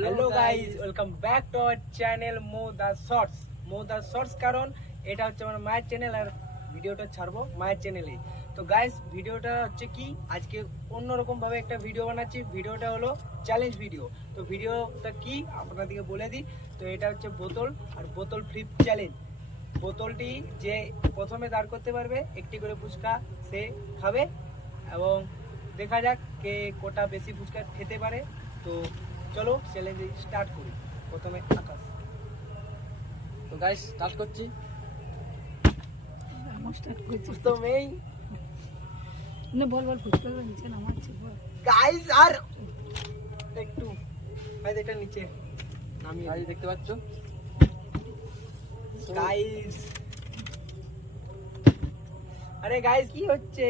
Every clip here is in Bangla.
Hello guys, welcome back to our channel মো দা শর্টস। কারণ এটা হচ্ছে আমার মায়ের চ্যানেল আর ভিডিওটা ছাড়বো মায়ের চ্যানেলে। তো গাইস, ভিডিওটা হচ্ছে কি, আজকে অন্যরকম ভাবে একটা ভিডিও বানাচ্ছি। ভিডিওটা হলো চ্যালেঞ্জ ভিডিও। তো ভিডিওটা কি আপনাদেরকে বলে দিই। তো এটা হচ্ছে বোতল আর বোতল ফ্লিপ চ্যালেঞ্জ। বোতলটি যে প্রথমে দাঁড় করতে পারবে একটি করে ফুচকা সে খাবে, এবং দেখা যাক কে কোটা বেশি ফুচকা খেতে পারে। তো চলো চ্যালেঞ্জ স্টার্ট করি। প্রথমে আকাশ। তো গাইস স্টার্ট করছি। আমার স্টার্ট করছি তো মেই না, বল ফুচকা নিচে নামাচ্ছি বল। গাইস আর একটু ভাই এটা নিচে নামিয়ে গাইস দেখতে পাচ্ছ গাইস। আরে গাইস কি হচ্ছে?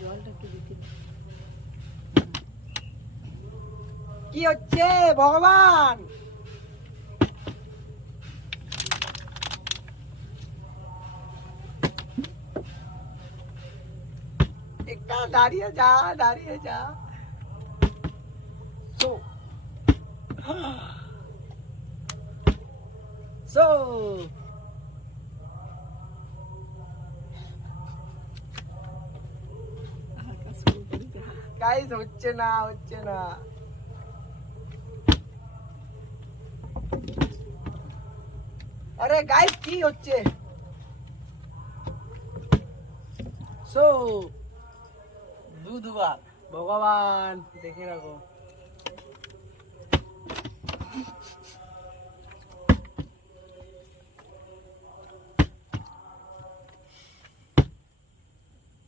জলটা একটু দিতে কি হচ্ছে ভগবান? একটা দাঁড়িয়ে যা। সো সো আকাশ ফুল করিতে গাইস হচ্ছে না। আরে গাইস কি হচ্ছে? সো দুবার ভগবান দেখে রাখো।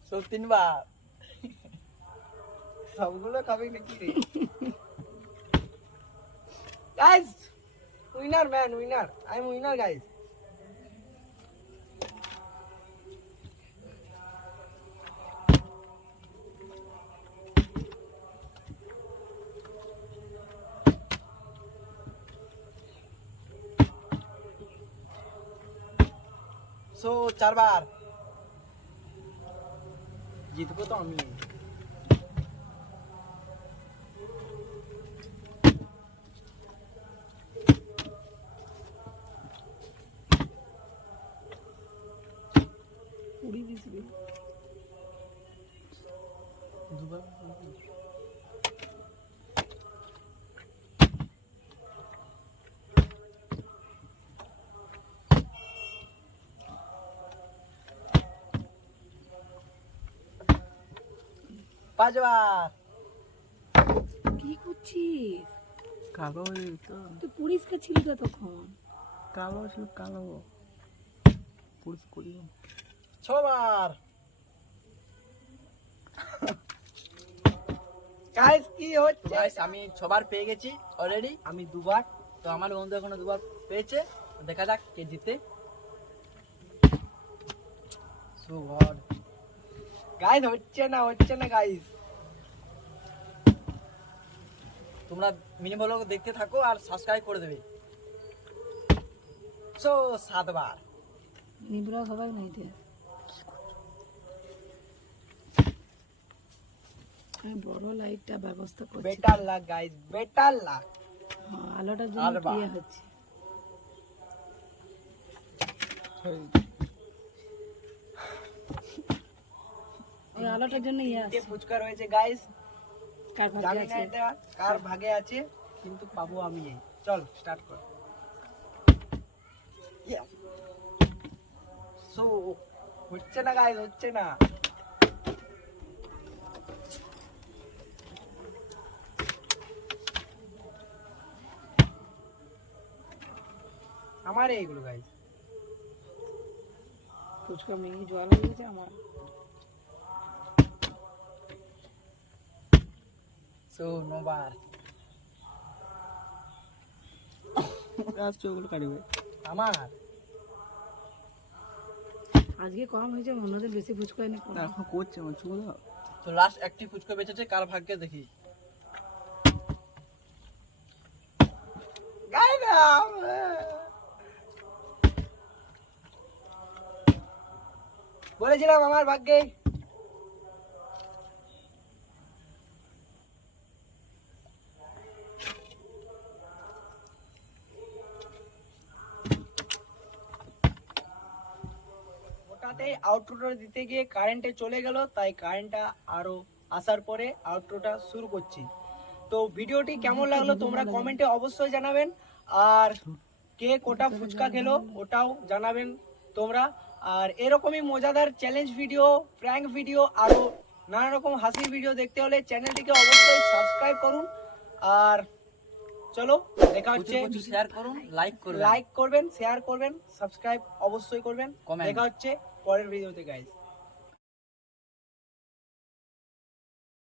সো তিনবার সবগুলো খাবি নাকি রে? Guys winner man, winner. I am winner guys. So চারবার জিতবো তো আমি। পুরি দিবি। দুবার পাঁচবার কি করছিস? কালো তুই পরিষ্কার ছিল তো তখন। কালো পুলিশ করি ছবার গাইস কি হচ্ছে? গাইস আমি ছবার পেয়ে গেছি অলরেডি। আমি দুবার। তো আমার বন্ধু এখনো দুবার পেয়েছে। দেখা যাক কে জিতে। সো গড গাইস হচ্ছে না গাইস। তোমরা মিনি ব্লগ দেখতে থাকো আর সাবস্ক্রাইব করে দেবে। সো সাতবার নিবরা সবাই নাই দে। আমি বড় লাইটটা ব্যবস্থা করছি। Better luck guys, better luck. হ্যাঁ, আলোটার জন্য আলবা। ইয়ে হচ্ছে। ওই আলোটার জন্য ইয়ে তিনটে আছে। ফুচকা রয়েছে গাইস। কার ভাগ্যে জানি না আছে? এটা কার ভাগে আছে, কিন্তু পাবো আমি। এই চল স্টার্ট কর। সো হচ্ছে না গাইস, হচ্ছে না। আমার এইগুলো গাইস। ফুচকা মেয়ে জল হয়ে গেছে আমার। সো নবার চোখগুলো কাটবে আমার। আজকে কম হয়েছে, অন্যদের বেশি ফুচকা এনে কম। এখন করছে আমার চোখ। তো লাস্ট একটি ফুচকা বেঁচেছে, কার ভাগ্যে দেখি। গাইস বলেছিলাম আমার ভাগ্যে। ওটাতে আউটরোটা দিতে গিয়ে কারেন্টে চলে গেল, তাই কারেন্টটা আরো আসার পরে আউটরোটা শুরু করছি। তো ভিডিওটি কেমন লাগলো তোমরা কমেন্টে অবশ্যই জানাবেন, আর কে কোটা ফুচকা খেলো ওটাও জানাবেন তোমরা। আর এরকমই মজাদার চ্যালেঞ্জ ভিডিও, প্র্যাঙ্ক ভিডিও, আরো নানা রকম হাসির ভিডিও দেখতে হলে চ্যানেলটিকে অবশ্যই সাবস্ক্রাইব করুন। আর চলো দেখা হচ্ছে, শেয়ার করুন, লাইক করুন। লাইক করবেন, শেয়ার করবেন, সাবস্ক্রাইব অবশ্যই করবেন। Comment. দেখা হচ্ছে পরের ভিডিওতে গাইস।